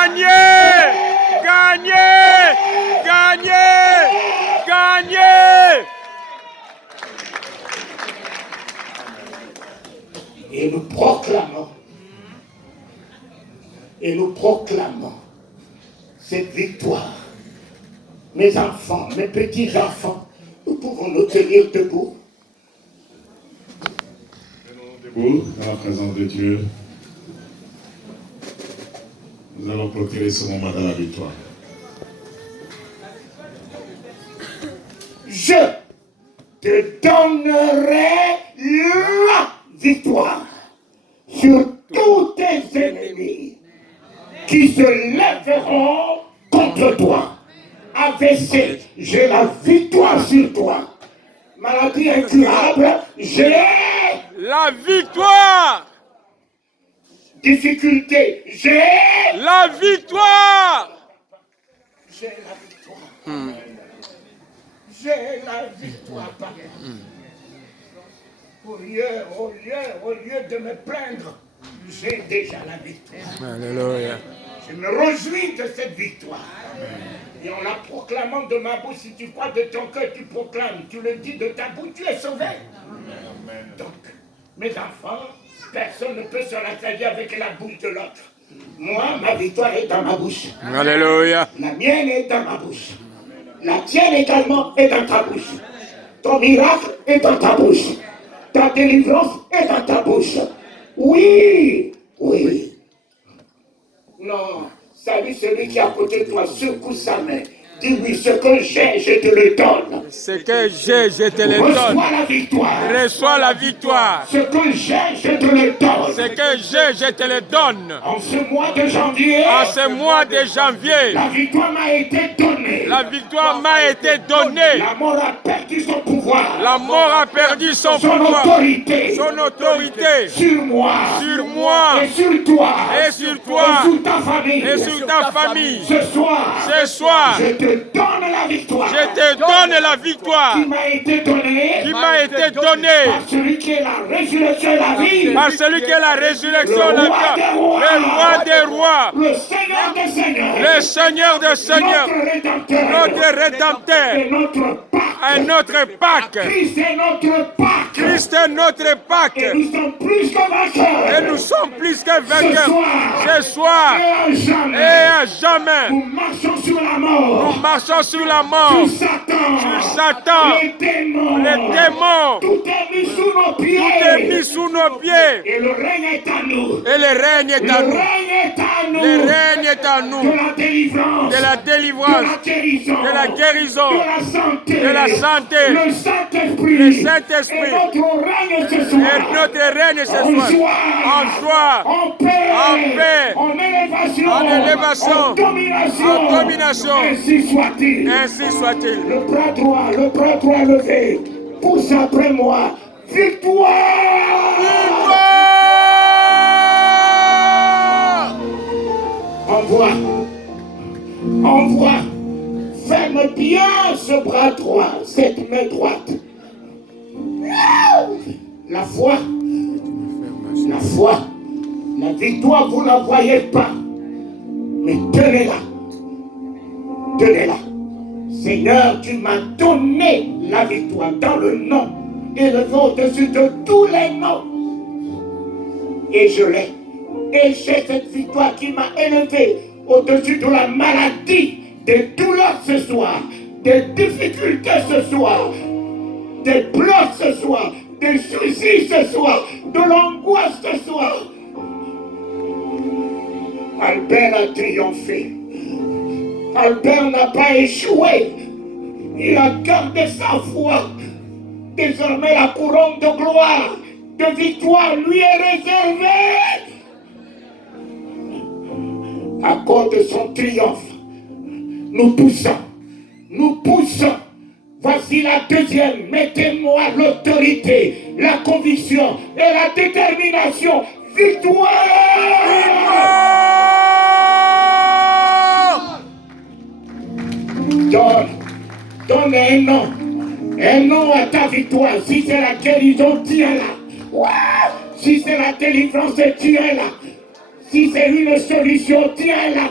Gagné. Gagné. Gagné. Gagné. Et nous proclamons cette victoire. Mes enfants, mes petits-enfants, nous pouvons nous tenir debout. Debout, dans la présence de Dieu. Nous allons proclamer ce moment de la victoire. Je te donnerai la victoire sur tous tes ennemis qui se lèveront contre toi. AVC, j'ai la victoire sur toi. Maladie incurable, j'ai la victoire. Difficulté, j'ai la victoire. J'ai la victoire. J'ai la victoire, papa. Au lieu de me plaindre, j'ai déjà la victoire. Alléluia. Je me réjouis de cette victoire. Et en la proclamant de ma bouche, si tu crois de ton cœur, tu proclames, tu le dis de ta bouche, tu es sauvé. Donc, mes enfants, personne ne peut se rassasier avec la bouche de l'autre. Moi, ma victoire est dans ma bouche. Alléluia. La mienne est dans ma bouche. La tienne également est dans ta bouche. Ton miracle est dans ta bouche. Ta délivrance est dans ta bouche. Oui, oui. Non, salut celui qui est à côté de toi, secoue sa main. Dis oui, ce que j'ai, je te le donne. Ce que j'ai, je te le donne. Reçois la victoire. Reçois la victoire. Ce que j'ai, je te le donne. Ce que j'ai, je te le donne. En ce mois de janvier. En ce mois de janvier. La victoire m'a été donnée. La victoire m'a été donnée. La mort a perdu son pouvoir. La mort a perdu son pouvoir. Autorité. Son autorité. Sur moi. Sur moi. Et sur toi. Et sur toi. Et sur ta famille. Et sur ta famille. Ce soir. Ce soir. Je te donne la victoire. Je te donne la victoire. Qui m'a été donnée. Qui m'a été donnée. Par celui qui est la résurrection et la vie. Par celui qui est la résurrection et la vie. Le roi des rois. Le Seigneur des seigneurs. Le Seigneur des seigneurs. Notre Rédempteur. Et notre Pâques. Et notre Pâques. Christ est notre Pâques. Christ est notre Pâques. Et nous sommes plus que vainqueurs. Et nous sommes plus que vainqueurs. Ce soir. Et à jamais. Nous marchons sur la mort. Nous marchons sur la mort. Sur Satan. Sur Satan. Les démons. Les démons. Tout est mis sous nos pieds. Tout est mis sous nos pieds. Et le règne est à nous. Et le règne est à nous. Le règne est à nous. Le règne est à nous. De la délivrance. De la délivrance. De la guérison. De la guérison. De la santé. De la santé. Le Saint-Esprit. Le Saint-Esprit. Et notre règne ce soir. Et notre règne ce soir. En joie. En paix. En paix. En élévation. En élévation. En domination. En domination. Ainsi soit-il. Ainsi soit-il. Le bras droit levé. Pousse après moi. Victoire! Victoire! Envoie. Ferme bien ce bras droit, cette main droite. La foi. La victoire, vous ne la voyez pas. Mais tenez-la. Seigneur, tu m'as donné la victoire dans le nom élevé au-dessus de tous les noms. Et je l'ai. Et j'ai cette victoire qui m'a élevé au-dessus de la maladie, des douleurs ce soir, des difficultés ce soir, des pleurs ce soir, des soucis ce soir, de l'angoisse ce soir. Albert a triomphé. Albert n'a pas échoué. Il a gardé sa foi. Désormais, la couronne de gloire, de victoire lui est réservée. À cause de son triomphe, nous poussons. Voici la deuxième. Mettez-moi l'autorité, la conviction et la détermination. Victoire! Donne un nom à ta victoire. Si c'est la guérison, tiens-la. Si c'est la délivrance, tiens-la. Si c'est une solution, tiens-la.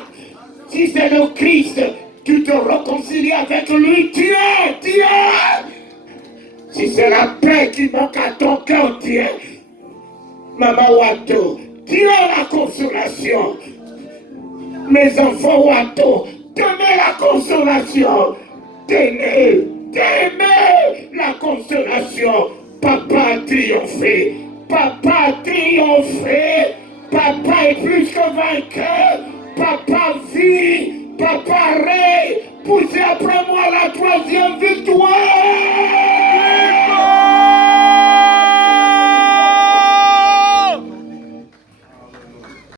le Christ, tu te réconcilies avec lui, tu es. Si c'est la paix qui manque à ton cœur, tu es. Maman Wato, tu es la consolation. Mes enfants Wato, donnez la consolation. Donnez la consolation. Papa a triomphé. Papa a triomphé. Papa est plus que vainqueur. Papa vit. Papa règne. Poussez après moi la troisième victoire.